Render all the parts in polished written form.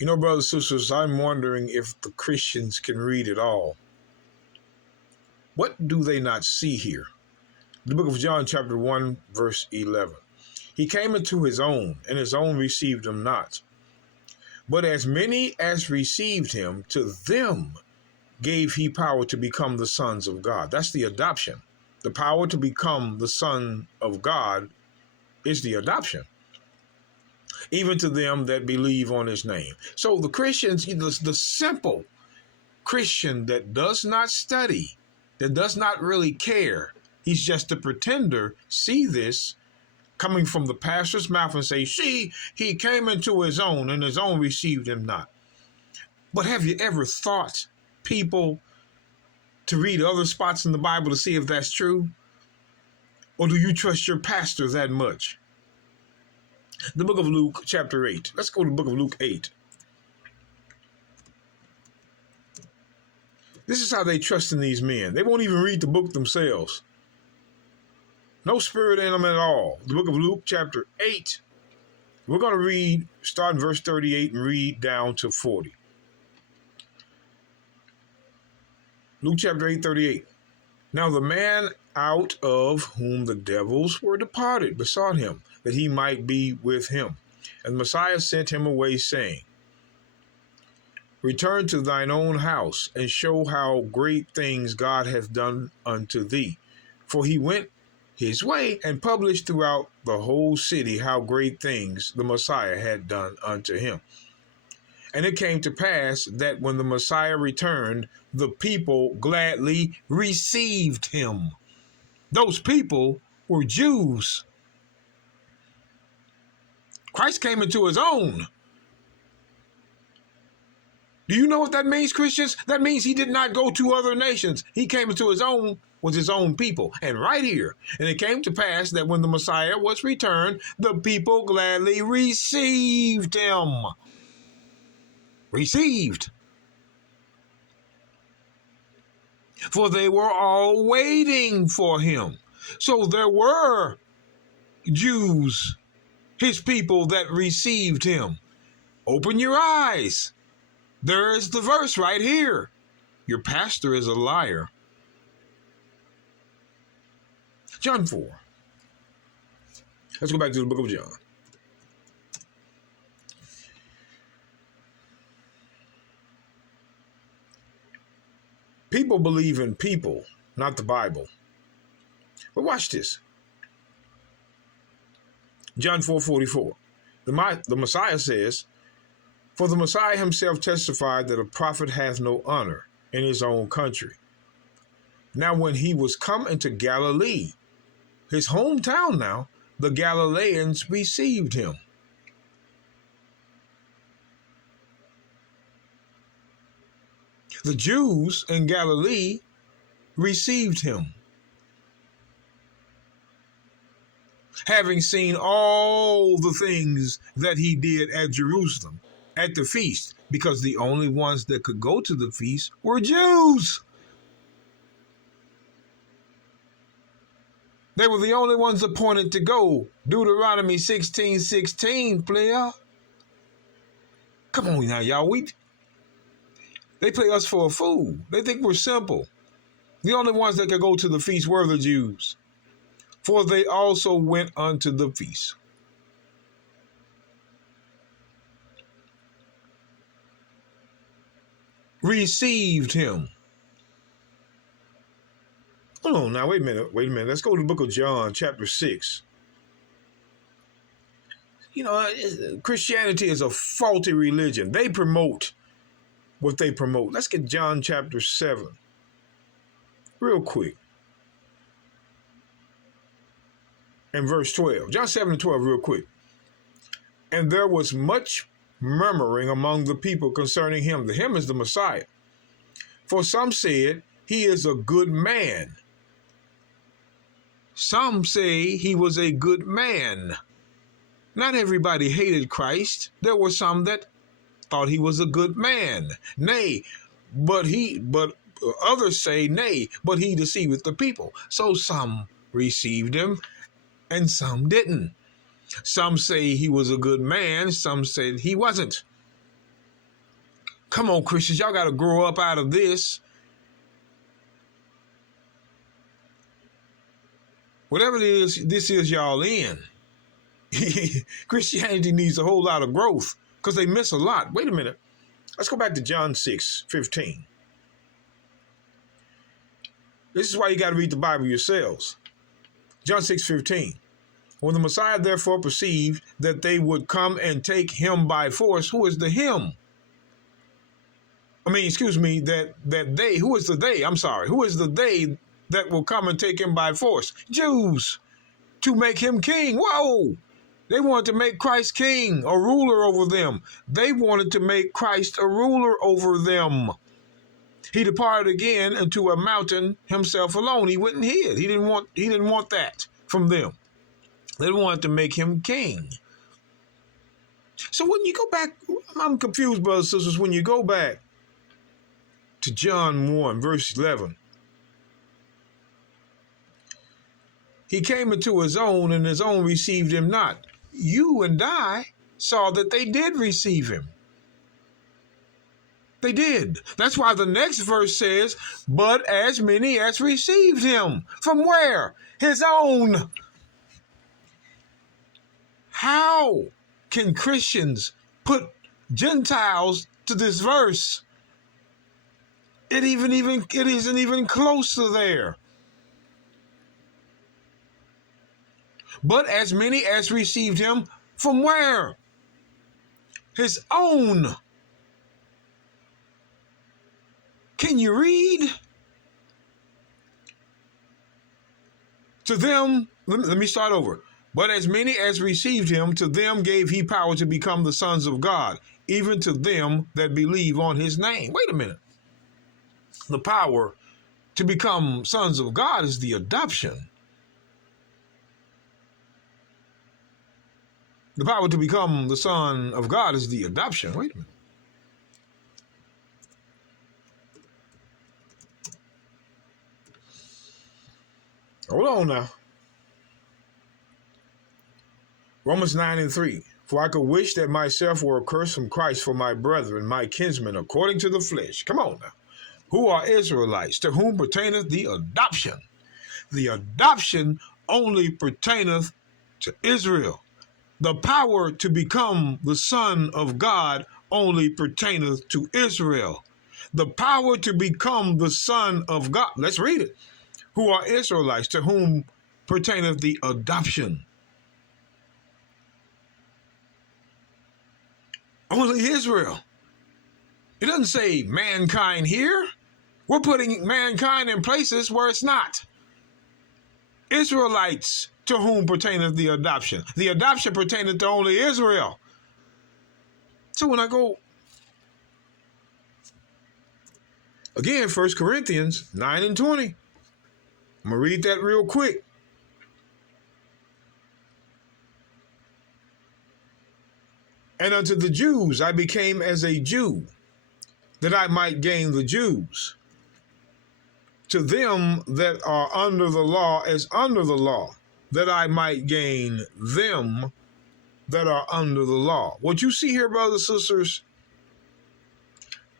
You know, brothers and sisters, I'm wondering if the Christians can read it all. What do they not see here? The book of John, chapter 1, verse 11. He came into his own, and his own received him not. But as many as received him, to them gave he power to become the sons of God. That's the adoption. The power to become the son of God is the adoption. Even to them that believe on his name. So the Christians, the simple Christian that does not study, that does not really care, he's just a pretender, see this coming from the pastor's mouth and say, see, he came into his own and his own received him not. But have you ever thought, people, to read other spots in the Bible to see if that's true? Or do you trust your pastor that much? The book of Luke, chapter 8. Let's go to the book of Luke 8. This is how they trust in these men. They won't even read the book themselves. No spirit in them at all. The book of Luke, chapter 8. We're going to read, start in verse 38 and read down to 40. Luke chapter 8, 38. Now the man out of whom the devils were departed besought him that he might be with him. And the Messiah sent him away, saying, Return to thine own house, and show how great things God hath done unto thee. For he went his way and published throughout the whole city how great things the Messiah had done unto him. And it came to pass that when the Messiah returned, the people gladly received him. Those people were Jews. Christ came into his own. Do you know what that means, Christians? That means he did not go to other nations. He came into his own with his own people. And right here, and it came to pass that when the Messiah was returned, the people gladly received him. Received. For they were all waiting for him. So there were Jews, his people, that received him. Open your eyes. There is the verse right here. Your pastor is a liar. John 4. Let's go back to the book of John. People believe in people, not the Bible. But watch this. John 4:44. The Messiah says, For the Messiah himself testified that a prophet hath no honor in his own country. Now when he was come into Galilee, his hometown now, the Galileans received him. The Jews in Galilee received him, having seen all the things that he did at Jerusalem, at the feast, because the only ones that could go to the feast were Jews. They were the only ones appointed to go. Deuteronomy 16:16, player. Come on now, y'all. They play us for a fool. They think we're simple. The only ones that could go to the feast were the Jews, for they also went unto the feast. Received him. Hold on now, wait a minute. Let's go to the book of John, chapter 6. You know, Christianity is a faulty religion. They promote what they promote. Let's get John chapter 7 real quick. And verse 12. John 7:12 real quick. And there was much murmuring among the people concerning him. The him is the Messiah. For some said, he is a good man. Some say he was a good man. Not everybody hated Christ. There were some that thought he was a good man. Nay, but others say, nay, but he deceiveth the people. So some received him and some didn't. Some say he was a good man. Some said he wasn't. Come on, Christians, y'all got to grow up out of this. Whatever it is, this is y'all in. Christianity needs a whole lot of growth because they miss a lot. Wait a minute. Let's go back to John 6:15. This is why you got to read the Bible yourselves. John 6:15. When the Messiah therefore perceived that they would come and take him by force, who is the him? Who is the they? I'm sorry. Who is the they that will come and take him by force? Jews, to make him king. Whoa! They wanted to make Christ king, a ruler over them. They wanted to make Christ a ruler over them. He departed again into a mountain himself alone. He went and hid. He didn't want that from them. They wanted to make him king. So when you go back, I'm confused, brothers and sisters, when you go back to John 1, verse 11. He came into his own, and his own received him not. You and I saw that they did receive him. They did. That's why the next verse says, but as many as received him. From where? His own. How can Christians put Gentiles to this verse? It isn't even close to there. But as many as received him, from where? His own. Can you read? To them, let me start over. But as many as received him, to them gave he power to become the sons of God, even to them that believe on his name. Wait a minute. The power to become sons of God is the adoption. The power to become the son of God is the adoption. Wait a minute. Hold on now. Romans 9:3. For I could wish that myself were accursed from Christ for my brethren, my kinsmen, according to the flesh. Come on now. Who are Israelites, to whom pertaineth the adoption. The adoption only pertaineth to Israel. The power to become the son of God only pertaineth to Israel. The power to become the son of God. Let's read it. Who are Israelites, to whom pertaineth the adoption. Only Israel. It doesn't say mankind here. We're putting mankind in places where it's not. Israelites, to whom pertaineth the adoption. The adoption pertaineth to only Israel. So when I go, again, 1 Corinthians 9:20. I'm going to read that real quick. And unto the Jews I became as a Jew, that I might gain the Jews. To them that are under the law as under the law, that I might gain them that are under the law. What you see here, brothers and sisters,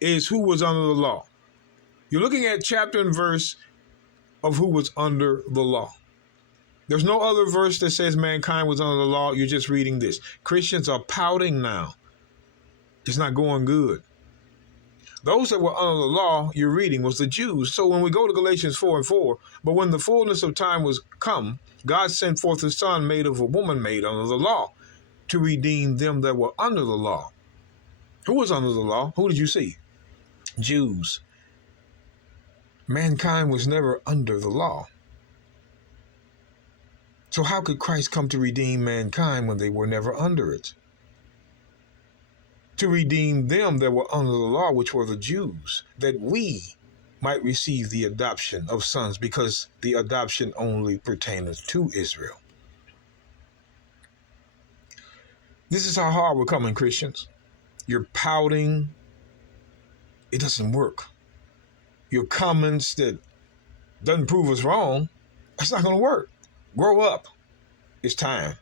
is who was under the law. You're looking at chapter and verse of who was under the law. There's no other verse that says mankind was under the law. You're just reading this. Christians are pouting now. It's not going good. Those that were under the law you're reading was the Jews. So when we go to Galatians 4:4, but when the fullness of time was come, God sent forth his son made of a woman made under the law to redeem them that were under the law. Who was under the law? Who did you see? Jews. Mankind was never under the law. So how could Christ come to redeem mankind when they were never under it? To redeem them that were under the law, which were the Jews, that we might receive the adoption of sons, because the adoption only pertaineth to Israel. This is how hard we're coming, Christians. You're pouting. It doesn't work. Your comments that doesn't prove us wrong, that's not going to work. Grow up. It's time.